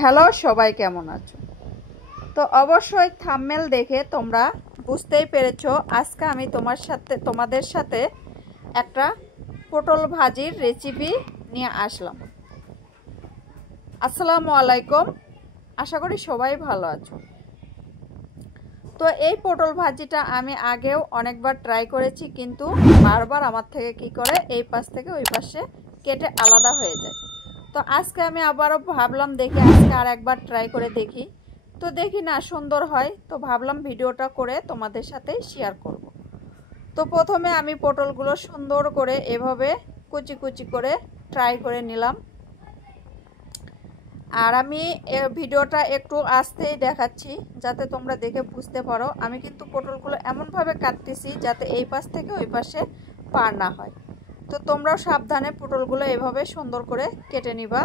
Hello সবাই কেমন আছো? তো অবশ্যই থাম্বনেল দেখে তোমরা বুঝতেই পেরেছো আজকে আমি তোমাদের সাথে একটা পটল ভাজির রেসিপি নিয়ে আসলাম। আসসালামু আলাইকুম, আশা করি সবাই ভালো আছো। তো এই পটল ভাজিটা আমি আগেও অনেকবার ট্রাই করেছি, কিন্তু বারবার আমার থেকে কি করে এই পাশ থেকে ওই পাশে কেটে আলাদা হয়ে যায়। তো আজকে আমি আবারও ভাবলাম দেখি আজকে আর একবার ট্রাই করে দেখি। তো দেখি না সুন্দর হয়, তো ভাবলাম ভিডিওটা করে তোমাদের সাথে শেয়ার করব। তো প্রথমে আমি পটলগুলো সুন্দর করে এভাবে কুচি কুচি করে ট্রাই করে নিলাম। আর আমি ভিডিওটা একটু আস্তেই দেখাচ্ছি যাতে তোমরা দেখে বুঝতে পারো। আমি কিন্তু পটলগুলো এমনভাবে কাটতেছি যাতে এই পাশ থেকে ওই পাশে পার না হয়। তো তোমরাও সাবধানে পটলগুলো এভাবে সুন্দর করে কেটে নিবা।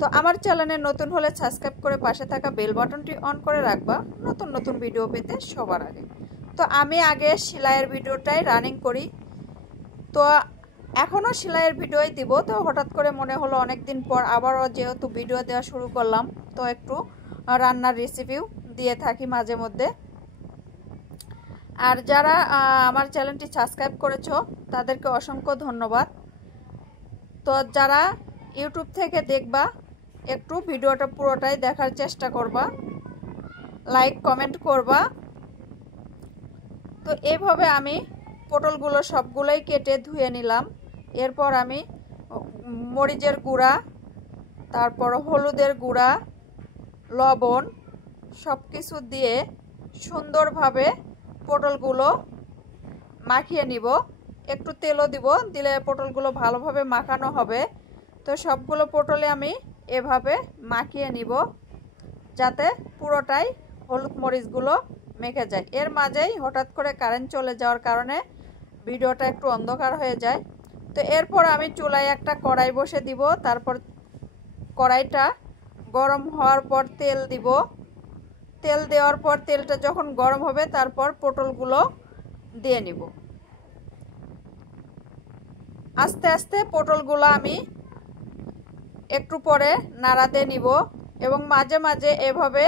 তো আমার চ্যানেলে নতুন হলে সাবস্ক্রাইব করে পাশে থাকা বেল বাটনটি অন করে রাখবা নতুন নতুন ভিডিও পেতে সবার আগে। তো আমি আগে সেলাইয়ের ভিডিওটাই রানিং করি, তো এখনও সেলাইয়ের ভিডিওই দিব। তো হঠাৎ করে মনে হলো অনেক দিন পর আবারও যেহেতু ভিডিও দেওয়া শুরু করলাম, তো একটু রান্নার রেসিপিও দিয়ে থাকি মাঝে মধ্যে। আর যারা আমার চ্যানেলটি সাবস্ক্রাইব করেছো তাদেরকে অসংখ্য ধন্যবাদ। তো যারা ইউটিউব থেকে দেখবা একটু ভিডিওটা পুরোটাই দেখার চেষ্টা করবা, লাইক কমেন্ট করবা। তো এইভাবে আমি পটলগুলো সবগুলোই কেটে ধুয়ে নিলাম। এরপর আমি মরিচের গুঁড়া, তারপর হলুদের গুঁড়া, লবণ সব কিছু দিয়ে সুন্দরভাবে পটলগুলো মাখিয়ে নিব। একটু তেলও দিব, দিলে পটলগুলো ভালোভাবে মাখানো হবে। তো সবগুলো পটলে আমি এভাবে মাখিয়ে নিব যাতে পুরোটাই হলুদ মরিচগুলো মেখে যায়। এর মাঝেই হঠাৎ করে কারেন্ট চলে যাওয়ার কারণে ভিডিওটা একটু অন্ধকার হয়ে যায়। তো এরপর আমি চুলায় একটা কড়াই বসে দিব। তারপর কড়াইটা গরম হওয়ার পর তেল দিব। তেল দেওয়ার পর তেলটা যখন গরম হবে তারপর পটলগুলো দিয়ে নিব। আস্তে আস্তে পটলগুলো আমি একটু পরে নাড়া দিয়ে নিব এবং মাঝে মাঝে এভাবে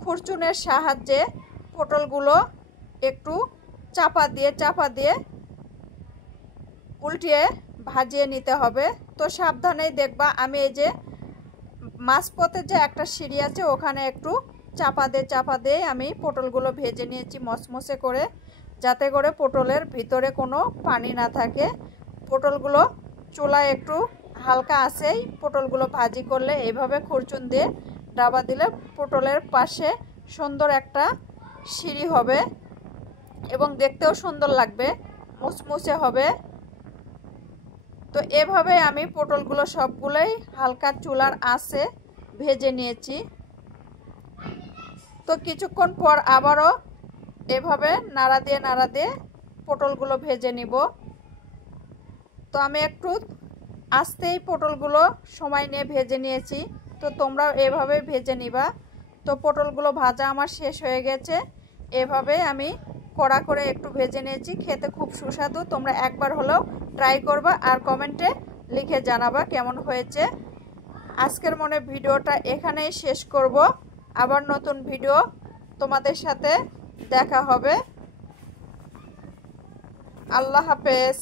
খুরচুনের সাহায্যে পটলগুলো একটু চাপা দিয়ে উল্টিয়ে ভাজিয়ে নিতে হবে। তো সাবধানেই দেখবা আমি এই যে মাঝপথে যে একটা সিঁড়ি আছে ওখানে একটু চাপা দিয়ে আমি পটলগুলো ভেজে নিয়েছি মচমচে করে, যাতে করে পটলের ভিতরে কোনো পানি না থাকে। পটলগুলো চুলায় একটু হালকা আঁচেই পটলগুলো ভাজি করলে এইভাবে খুরচুন দিয়ে ডাবা দিলে পটলের পাশে সুন্দর একটা সিঁড়ি হবে এবং দেখতেও সুন্দর লাগবে, মুচমুচে হবে। তো এভাবে আমি পটলগুলো সবগুলোই হালকা চুলার আঁচে ভেজে নিয়েছি। তো কিছুক্ষণ পর আবারও এভাবে নাড়া দিয়ে পটলগুলো ভেজে নিব। তো আমি একটু আস্তেই পটলগুলো সময় নিয়ে ভেজে নিয়েছি। তো তোমরাও এভাবে ভেজে নিবা। তো পটলগুলো ভাজা আমার শেষ হয়ে গেছে। এভাবে আমি কড়া করে একটু ভেজে নিয়েছি, খেতে খুব সুস্বাদু। তোমরা একবার হলেও ট্রাই করবা আর কমেন্টে লিখে জানাবা কেমন হয়েছে। আজকের মনে ভিডিওটা এখানেই শেষ করব। আবার নতুন ভিডিও তোমাদের সাথে দেখা হবে। আল্লাহ হাফেজ।